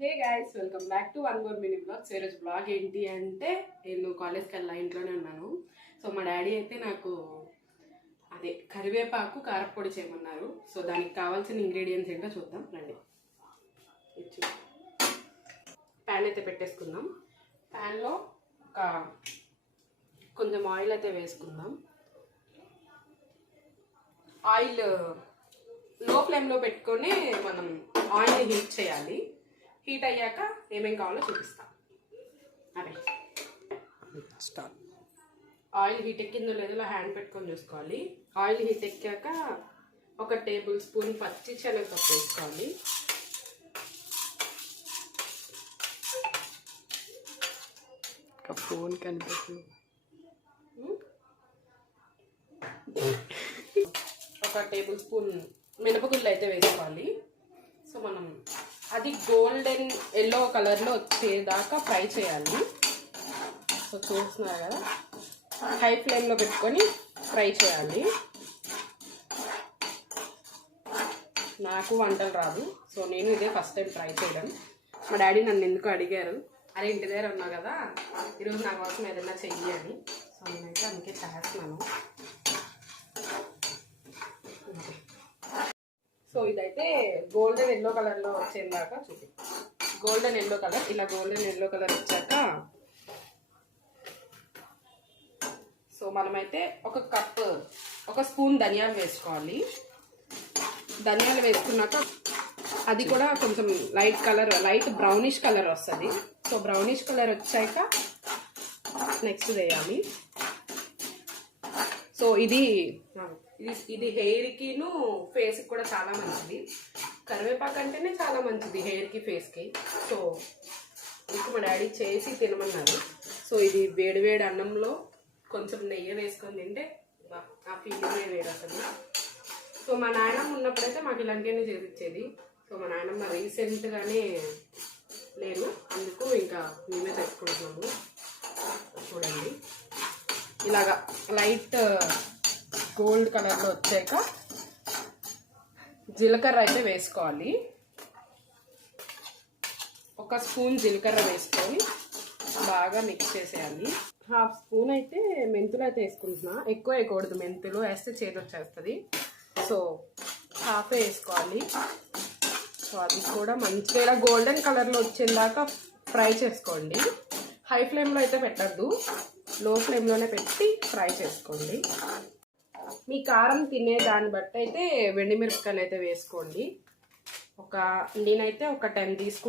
Hey guys, welcome back to one more mini blogs. ఈరోజు blog ఏంటి అంటే, నేను కాలేజ్కి వెళ్ళా, ఇంట్లోనే ఉన్నాను. సో మా డాడీ అయితే నాకు అదే కరివేపాకు కారపొడి చేయమన్నారు. సో దానికి కావాల్సిన ఇంగ్రీడియంట్స్ ఏంటో చూద్దాం రండి. ప్యాన్ అయితే పెట్టేసుకుందాం. ప్యాన్లో ఒక కొంచెం ఆయిల్ అయితే వేసుకుందాం. ఆయిల్ లో ఫ్లేమ్లో పెట్టుకొని మనం ఆయిల్ని హీట్ చేయాలి. హీట్ అయ్యాక ఏమేం కావాలో చూపిస్తాం. అదే స్టార్ట్. ఆయిల్ హీట్ ఎక్కిందో లేదో ఇలా హ్యాండ్ పెట్టుకొని చూసుకోవాలి. ఆయిల్ హీట్ ఎక్కాక 1 టేబుల్ స్పూన్ పచ్చి శనగపప్పు వేసుకోవాలి. ఫోన్ కనిపిస్తుంది. 1 టేబుల్ స్పూన్ మినపగుళ్ళు అయితే వేసుకోవాలి. సో మనం అది గోల్డెన్ ఎల్లో కలర్లో వచ్చేదాకా ఫ్రై చేయాలి. సో చూస్తున్నారు కదా, హై ఫ్లేమ్లో పెట్టుకొని ఫ్రై చేయాలి. నాకు వంటలు రాదు, సో నేను ఇదే ఫస్ట్ టైం ట్రై చేయడం. మా డాడీ నన్ను ఎందుకు అడిగారు, అరే ఇంటి దగ్గర ఉన్నా కదా ఈరోజు నా కోసం ఏదైనా చెయ్యి అని. సో నేనైతే అందుకే చేస్తున్నాను. సో ఇదైతే గోల్డెన్ ఎల్లో కలర్లో వచ్చేదాకా చూపి. గోల్డెన్ ఎల్లో కలర్, ఇలా గోల్డెన్ ఎల్లో కలర్ వచ్చాక సో మనమైతే 1 కప్ 1 స్పూన్ ధనియాలు వేసుకోవాలి. ధనియాలు వేసుకున్నాక అది కూడా కొంచెం లైట్ బ్రౌనిష్ కలర్ వస్తుంది. సో బ్రౌనిష్ కలర్ వచ్చాక నెక్స్ట్ వేయాలి. సో ఇది హెయిర్కిను ఫేస్కి కూడా చాలా మంచిది. కరివేపాకు అంటేనే చాలా మంచిది హెయిర్కి, ఫేస్కి. సో ఇప్పుడు మా డాడీ చేసి తినమన్నారు. సో ఇది వేడివేడి అన్నంలో కొంచెం నెయ్యి వేసుకొని తింటే ఆ ఫీలింగే వేరు అసలు. సో మా నాయనమ్మ ఉన్నప్పుడైతే మాకు ఇలాంటివన్నీ చేసిచ్చేది. సో మా నాయనమ్మ రీసెంట్గానే లేరు, అందుకు ఇంకా మేమే తెచ్చుకుంటున్నాము. చూడండి, ఇలాగా లైట్ గోల్డ్ కలర్లో వచ్చాక జీలకర్ర అయితే వేసుకోవాలి. 1 స్పూన్ జీలకర్ర వేసుకొని బాగా మిక్స్ చేసేయాలి. 1/2 స్పూన్ అయితే మెంతులు అయితే వేసుకుంటున్నా. ఎక్కువ వేయకూడదు, మెంతులు వేస్తే చేదు వచ్చేస్తుంది. సో 1/2 వేసుకోవాలి. సో అది కూడా మంచిగా ఇలా గోల్డెన్ కలర్లో వచ్చేదాకా ఫ్రై చేసుకోండి. హై ఫ్లేమ్లో అయితే పెట్టద్దు, లో ఫ్లేమ్లోనే పెట్టి ఫ్రై చేసుకోండి. మీ కారం తినే దాన్ని బట్టి అయితే వెండిమిరపకాయలు అయితే వేసుకోండి. నేనైతే ఒక 10 తీసుకుంటాను.